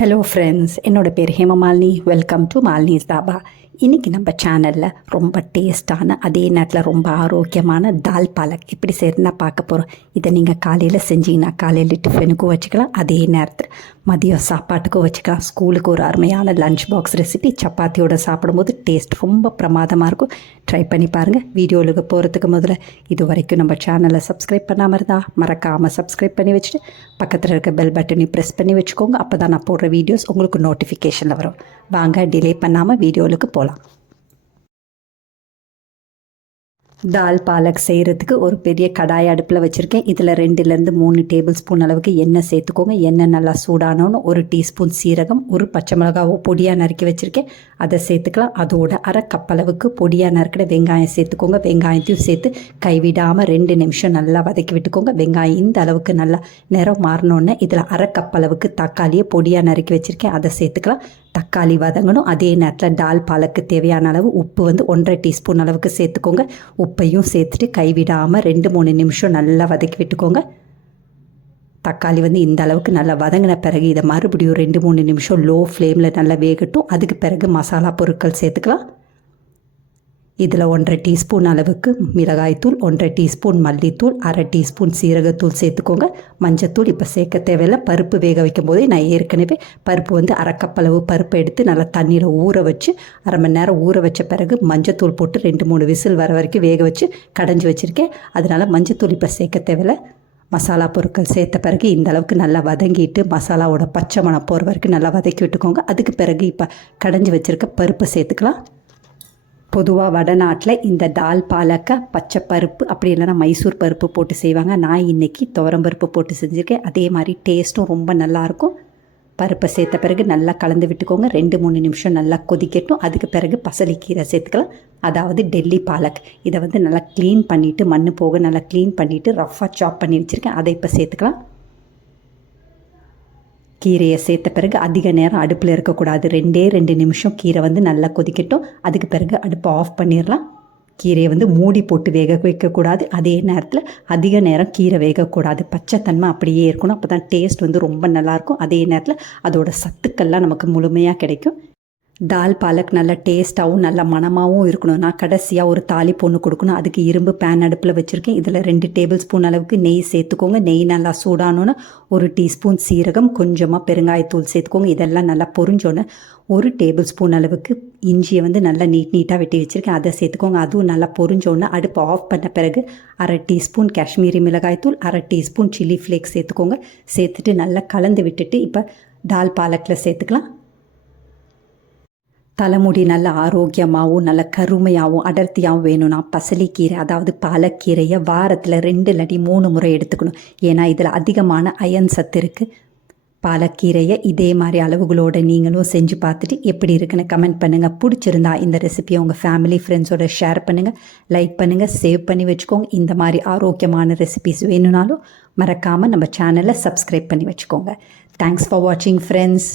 Hello friends என்னோட பேர் Hema Malini. Welcome to Malini dhaba. இன்றைக்கி நம்ம சேனலில் ரொம்ப டேஸ்ட்டான அதே நேரத்தில் ரொம்ப ஆரோக்கியமான தால் பாலக் எப்படி செய்யறதுனா பார்க்க போகிறோம் இதை நீங்கள் காலையில் செஞ்சீங்கன்னா காலையில் டிஃபனுக்கும் வச்சுக்கலாம். அதே நேரத்தில் மதியம் சாப்பாட்டுக்கும் வச்சுக்கலாம். ஸ்கூலுக்கு ஒரு அருமையான லஞ்ச் பாக்ஸ் ரெசிபி சப்பாத்தியோட சாப்பிடும்போது டேஸ்ட் ரொம்ப பிரமாதமாக இருக்கும். ட்ரை பண்ணி பாருங்கள் வீடியோவுக்கு போகிறதுக்கு முதல்ல இது வரைக்கும் நம்ம சேனலை சப்ஸ்கிரைப் பண்ணாமல் இருந்தால் மறக்காமல் சப்ஸ்கிரைப் பண்ணி வச்சுட்டு பக்கத்தில் இருக்க பெல் பட்டனையும் ப்ரெஸ் பண்ணி வச்சுக்கோங்க. அப்போ தான் நான் போடுற வீடியோஸ் உங்களுக்கு நோட்டிஃபிகேஷனில் வரும். வாங்க டிலே பண்ணாமல் வீடியோவுக்கு போகலாம் தால் பாலக் செய்கிறதுக்கு ஒரு பெரிய கடாய் அடுப்பில் வச்சுருக்கேன். இதில் ரெண்டுலேருந்து மூணு டேபிள் ஸ்பூன் அளவுக்கு எண்ணெய் சேர்த்துக்கோங்க. எண்ணெய் நல்லா சூடானோன்னு ஒரு டீஸ்பூன் சீரகம் ஒரு பச்சை மிளகாவோ பொடியாக நறுக்கி வச்சுருக்கேன். அதை சேர்த்துக்கலாம். அதோட அரை கப் அளவுக்கு பொடியாக நறுக்கிற வெங்காயம் சேர்த்துக்கோங்க. வெங்காயத்தையும் சேர்த்து கைவிடாமல் ரெண்டு நிமிஷம் நல்லா வதக்கி விட்டுக்கோங்க. வெங்காயம் இந்த அளவுக்கு நல்லா நிறம் மாறினோன்னே இதில் அரை கப் அளவுக்கு தக்காளியை பொடியாக நறுக்கி வச்சுருக்கேன். அதை சேர்த்துக்கலாம். தக்காளி வதங்கணும். அதே நேரத்தில் டால் பாலுக்கு தேவையான அளவு உப்பு வந்து ஒன்றரை டீஸ்பூன் அளவுக்கு சேர்த்துக்கோங்க. உப்பையும் சேர்த்துட்டு கைவிடாமல் ரெண்டு மூணு நிமிஷம் நல்லா வதக்கி விட்டுக்கோங்க. தக்காளி வந்து இந்த அளவுக்கு நல்லா வதங்கின பிறகு இதை மறுபடியும் ரெண்டு மூணு நிமிஷம் லோ ஃப்ளேமில் நல்லா வேகட்டும். அதுக்கு பிறகு மசாலா பொருட்கள் சேர்த்துக்கலாம். இதில் ஒன்றரை டீஸ்பூன் அளவுக்கு மிளகாய்த்தூள் ஒன்றரை டீஸ்பூன் மல்லித்தூள் அரை டீஸ்பூன் சீரகத்தூள் சேர்த்துக்கோங்க. மஞ்சத்தூள் இப்போ சேர்க்க தேவையில்லை. பருப்பு வேக வைக்கும் போதே நான் ஏற்கனவே பருப்பு வந்து அரைக்கப்பளவு பருப்பு பருப்பை எடுத்து நல்லா தண்ணியில் ஊற வச்சு அரை மணி நேரம் ஊற வச்ச பிறகு மஞ்சத்தூள் போட்டு ரெண்டு மூணு விசில் வர வரைக்கும் வேக வச்சு கடைஞ்சி வச்சுருக்கேன். அதனால் மஞ்சத்தூள் இப்போ சேர்க்க தேவையில்லை. மசாலா பொருட்கள் சேர்த்த பிறகு இந்த அளவுக்கு நல்லா வதங்கிட்டு மசாலாவோட பச்சை மணம் போகிற வரைக்கும் நல்லா வதக்கி விட்டுக்கோங்க. அதுக்கு பிறகு இப்போ கடைஞ்சி வச்சுருக்க பருப்பை சேர்த்துக்கலாம். பொதுவாக வடநாட்டில் இந்த தால் பாலக்க பச்சை பருப்பு அப்படி இல்லைன்னா மைசூர் பருப்பு போட்டு செய்வாங்க. நான் இன்றைக்கி துவரம்பருப்பு போட்டு செஞ்சுருக்கேன். அதே மாதிரி டேஸ்ட்டும் ரொம்ப நல்லாயிருக்கும் பருப்பை சேர்த்த பிறகு நல்லா கலந்து விட்டுக்கோங்க. ரெண்டு மூணு நிமிஷம் நல்லா கொதிக்கட்டும். அதுக்கு பிறகு பசலிக்கீரை சேர்த்துக்கலாம். அதாவது டெல்லி பாலக். இதை வந்து நல்லா க்ளீன் பண்ணிவிட்டு மண் போக நல்லா க்ளீன் பண்ணிவிட்டு ரஃப்பாக சாப் பண்ணி வச்சுருக்கேன். அதை இப்போ சேர்த்துக்கலாம். கீரையை சேர்த்த பிறகு அதிக நேரம் அடுப்பில் இருக்கக்கூடாது. ரெண்டே ரெண்டு நிமிஷம் கீரை வந்து நல்லா கொதிக்கட்டும். அதுக்கு பிறகு அடுப்பை ஆஃப் பண்ணிடலாம். கீரையை வந்து மூடி போட்டு வேக வைக்கக்கூடாது. அதே நேரத்தில் அதிக நேரம் கீரை வேகக்கூடாது. பச்சைத்தன்மை அப்படியே இருக்கணும். அப்போ தான் டேஸ்ட் வந்து ரொம்ப நல்லாயிருக்கும் அதே நேரத்தில் அதோட சத்துக்கள்லாம் நமக்கு முழுமையாக கிடைக்கும். தால் பாலக் நல்ல டேஸ்ட்டாகவும் நல்ல மணமாகவும் இருக்கணும். நான் கடைசியாக ஒரு தாலி பொண்ணு கொடுக்கணும். அதுக்கு இரும்பு பேன் அடுப்பில் வச்சுருக்கேன். இதில் ரெண்டு டேபிள் ஸ்பூன் அளவுக்கு நெய் சேர்த்துக்கோங்க. நெய் நல்லா சூடானோன்னு ஒரு டீஸ்பூன் சீரகம் கொஞ்சமாக பெருங்காயத்தூள் சேர்த்துக்கோங்க. இதெல்லாம் நல்லா பொறிஞ்சோன்னு ஒரு டேபிள் ஸ்பூன் அளவுக்கு இஞ்சியை வந்து நல்லா நீட் நீட்டாக வெட்டி வச்சுருக்கேன். அதை சேர்த்துக்கோங்க. அதுவும் நல்லா பொறிஞ்சோன்னு அடுப்பு ஆஃப் பண்ண பிறகு அரை டீஸ்பூன் காஷ்மீரி மிளகாய்த்தூள் அரை டீஸ்பூன் சில்லி ஃப்ளேக்ஸ் சேர்த்துக்கோங்க. சேர்த்துட்டு நல்லா கலந்து விட்டுட்டு இப்போ தால் பாலக்கில் சேர்த்துக்கலாம். தலைமுடி நல்ல ஆரோக்கியமாகவும் நல்ல கருமையாகவும் அடர்த்தியாகவும் வேணும்னா பசலிக்கீரை அதாவது பாலக்கீரையை வாரத்தில் ரெண்டு இல்லாட்டி மூணு முறை எடுத்துக்கணும். ஏன்னா இதில் அதிகமான அயன் சத்து இருக்குது பாலக்கீரையை இதே மாதிரி அளவுகளோடு நீங்களும் செஞ்சு பார்த்துட்டு எப்படி இருக்குன்னு கமெண்ட் பண்ணுங்கள் பிடிச்சிருந்தா இந்த ரெசிபியை உங்கள் ஃபேமிலி ஃப்ரெண்ட்ஸோட ஷேர் பண்ணுங்கள் லைக் பண்ணுங்கள் சேவ் பண்ணி வச்சுக்கோங்க. இந்த மாதிரி ஆரோக்கியமான ரெசிபிஸ் வேணும்னாலும் மறக்காமல் நம்ம சேனலை சப்ஸ்கிரைப் பண்ணி வச்சுக்கோங்க. தேங்க்ஸ் ஃபார் வாட்சிங் ஃப்ரெண்ட்ஸ்